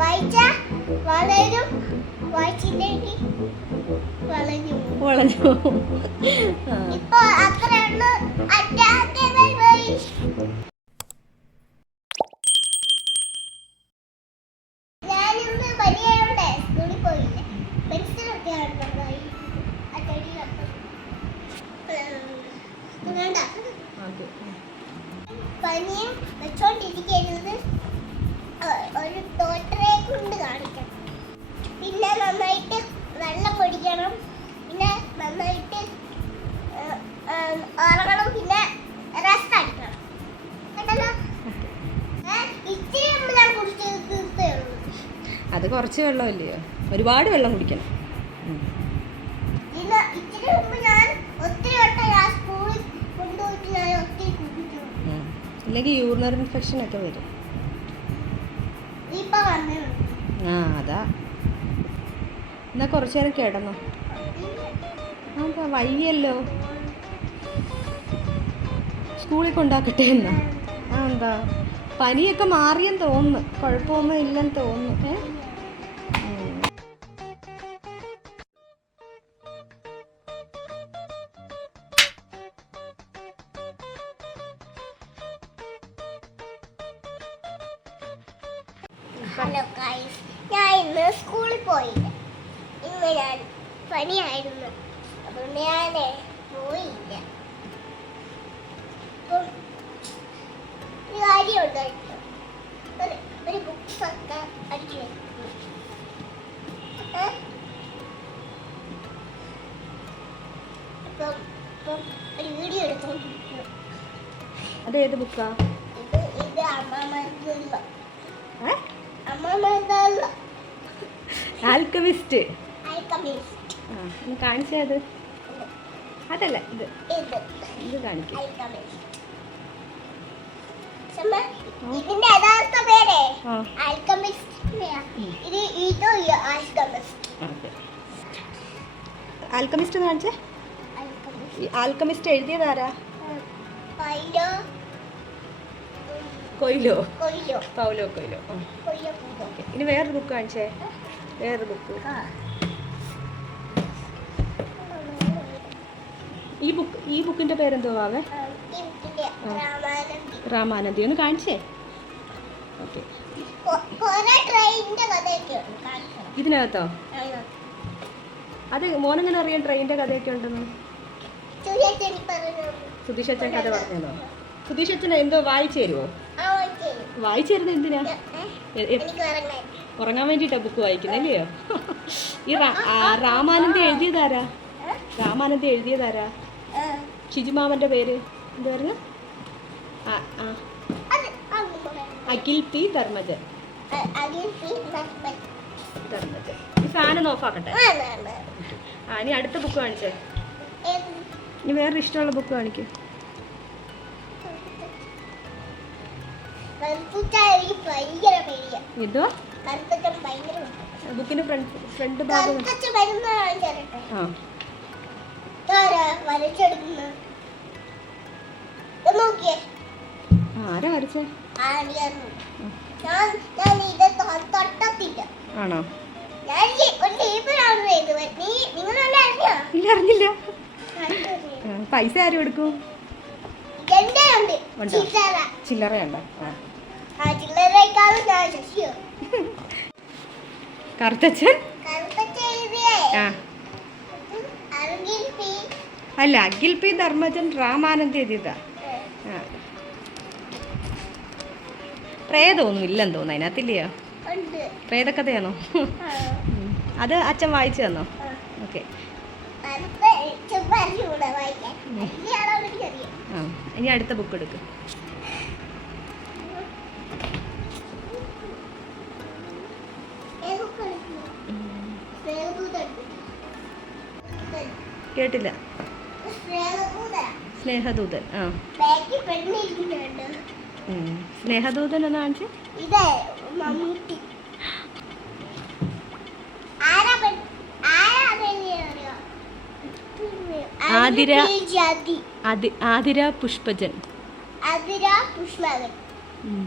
വായിച്ച വളരും വായിച്ചില്ലെങ്കിൽ വളഞ്ഞു. വളഞ്ഞു. ഇപ്പൊ അത്രയുള്ളൂ. Attack bye. പനിയും വെച്ചോണ്ടിരിക്കരുത്. ഒരു ഡോക്ടറെ കൊണ്ട് കാണിക്കണം. പിന്നെ നന്നായിട്ട് വെള്ളം പൊടിക്കണം. പിന്നെ നന്നായിട്ട് ഉറങ്ങണം പിന്നെ റെസ്റ്റ് അടിക്കണം. കേട്ടല്ലോ? ഇച്ചിരി ഞാൻ കുടിച്ച് അത് കുറച്ച് വെള്ളമല്ലയോ? ഒരുപാട് വെള്ളം കുടിക്കണം. ഇച്ചിരി മുമ്പ് ഞാൻ ഒത്തിരി വട്ടം ഞാൻ സ്കൂളിൽ കൊണ്ടുപോയിട്ട് ഞാൻ ഒത്തിരി ഉം. ഇല്ലെങ്കിൽ യൂറിനറി ഇൻഫെക്ഷൻ ഒക്കെ വരും. ആ അതാ. എന്നാ കുറച്ചു നേരം കിടന്നോ. നമുക്ക് വയ്യല്ലോ സ്കൂളിൽ കൊണ്ടാക്കട്ടെ എന്നാ. ആ എന്താ? പനിയൊക്കെ മാറിയെന്ന് തോന്നുന്നു. കുഴപ്പമൊന്നും ഇല്ലെന്ന് തോന്നുന്നു. ഏ? ഹലോ ഗൈസ് ഞാൻ ഇന്ന് സ്കൂളിൽ പോയില്ല. ഇന്ന് ഞാൻ പനിയായിരുന്നു. അതുകൊണ്ട് ഞാൻ പോയില്ല. ഒരു. ഒരു ഒരു ബുക്സ് ഒക്കെ അടിച്ചു വെക്കുന്നു. അപ്പം ഒരു വീഡിയോ എടുത്തോണ്ടിരിക്കുന്നു അതേത് ഏത് ആൽക്കമിസ്റ്റ് ഒന്ന് കാണിച്ചേ അത്. അതല്ല ഇത്. ഇത്. കാണിക്കും. ആൽക്കമിസ്റ്റ് ആൽക്കമിസ്റ്റ് കാണിച്ചേ? എഴുതിയതാരാ കൊയിലോ? Paulo Coelho. ഓക്കെ. ഇനി വേറൊരു ബുക്ക് കാണിച്ചേ. വേറൊരു ബുക്ക്. ഈ ബുക്ക് ഈ ബുക്കിന്റെ പേരെന്തോ ആവേ? ഇതിന്റെ രാമാനന്ദി. ഒന്ന് കാണിച്ചേ. ഓക്കെ. ഇതിനകത്തോ? അത് മോനെങ്ങനെ അറിയാം ട്രെയിനിന്റെ കഥയൊക്കെ ഉണ്ടെന്ന്? സുധീഷ് അച്ഛൻ കഥ പറഞ്ഞതോ? സുധീഷ് അച്ഛൻ എന്തോ വായിച്ചു തരുമോ വായിച്ചു തരുന്നത് എന്തിനാ? ഉറങ്ങാൻ വേണ്ടിട്ടാ വേണ്ടിയിട്ടാ ബുക്ക് വായിക്കുന്നത് അല്ലയോ? ഈ രാമാനന്ദ എഴുതിയതാരാ? രാമാനന്ദ എഴുതിയതാരാ? ഷിജുമാവന്റെ ഷിജുമാമന്റെ പേര് എന്തായിരുന്നു ആ ആ. അഖിൽ പി ധർമ്മജൻ. ധർമ്മജൻ. ഈ സാധനം ഓഫാക്കട്ടെ. ആ, ഇനി അടുത്ത ബുക്ക് കാണിച്ചേ? ഇനി വേറെ ഇഷ്ടമുള്ള ബുക്ക് കാണിക്കും. ഇതോ ബുക്കിന്റെ ഫ്രണ്ട് ഫ്രണ്ട് ഭാഗം ആ. ആരാ വരച്ചേ ആണോ? ഇല്ല അറിഞ്ഞില്ല. പൈസ ആരും എടുക്കും ചില്ലറയുണ്ടോ? ആ. കറുത്തച്ഛൻ? അല്ല അഖിൽ പി ധർമ്മജൻ രാമാനന്ദ് എഴുതിയതാ. പ്രേതമൊന്നും ഇല്ലെന്ന് തോന്നുന്നു അതിനകത്തില്ലയോ? പ്രേതക്കഥയാണോ? അത് അച്ഛൻ വായിച്ചു തന്നോ. ഓക്കെ. ഇനി അടുത്ത ബുക്ക് എടുക്ക്. കേട്ടില്ല. സ്നേഹദൂതൻ ആ. സ്നേഹദൂതൻ എന്ന് കാണിച്ച് ഇത് മമ്മൂട്ടി ആരാ പെൺ- ആരാ പെണ്ണിനെ അറിയോ? ആതിര. ആതിര പുഷ്പജൻ ഏതാ പുഷ്പകൻ ഉം.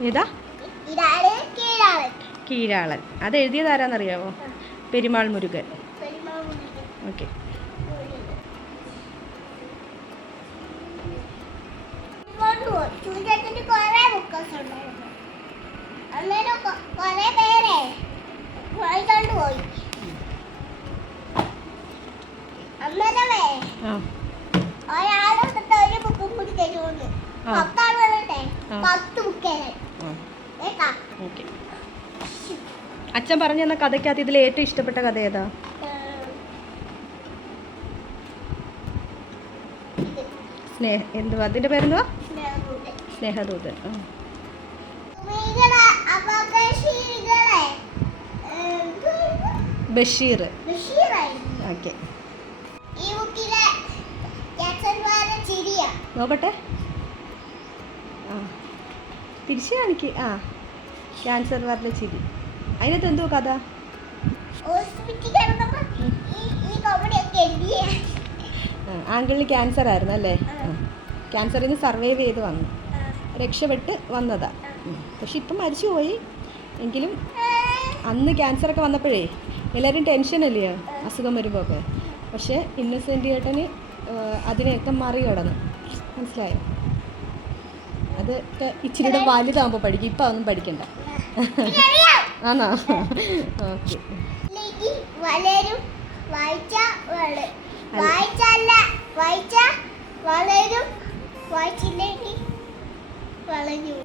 ഏത് കീഴാളൻ. അത് എഴുതിയത് ആരാന്നറിയാവോ? പെരുമാൾ മുരുകൻ. ഓക്കെ. ഓക്കെ. അച്ഛൻ പറഞ്ഞു തന്ന കഥയ്ക്കകത്ത് ഇതിൽ ഏറ്റവും ഇഷ്ടപ്പെട്ട കഥ ഏതാ? സ്നേഹ എന്തുവാ? അതിന്റെ പേരെന്തുവാ? സ്നേഹദൂതൻ. ബഷീർ. ഓക്കെ. നോക്കട്ടെ. ആ. തിരിച്ചു കാണിക്ക്. ആ. ക്യാൻസർ വാർഡിലെ ചിരി. അതിനകത്ത് എന്തോ കഥ? ആങ്കിളിന് ക്യാൻസർ ആയിരുന്നു അല്ലേ. ക്യാൻസറിൽ നിന്ന് സർവൈവ് ചെയ്ത് വന്നു. രക്ഷപ്പെട്ട് വന്നതാ. പക്ഷെ ഇപ്പം മരിച്ചുപോയി എങ്കിലും അന്ന് ക്യാൻസർ ഒക്കെ വന്നപ്പോഴേ എല്ലാവരും ടെൻഷനല്ലയോ അസുഖം വരുമ്പോൾ ഒക്കെ പക്ഷേ ഇന്നസെന്റ് ചേട്ടന് അതിനെയൊക്കെ മറികടന്നു മനസ്സിലായോ? അത് ഇച്ചിരിയുടെ വലുതാകുമ്പോൾ പഠിക്കും. ഇപ്പം അതൊന്നും പഠിക്കണ്ട. ആണോ? ഓക്കെ. വളരും വായിച്ച വായിച്ചല്ല വായിച്ച വളരും. വായിച്ചില്ലെങ്കിൽ വളഞ്ഞു.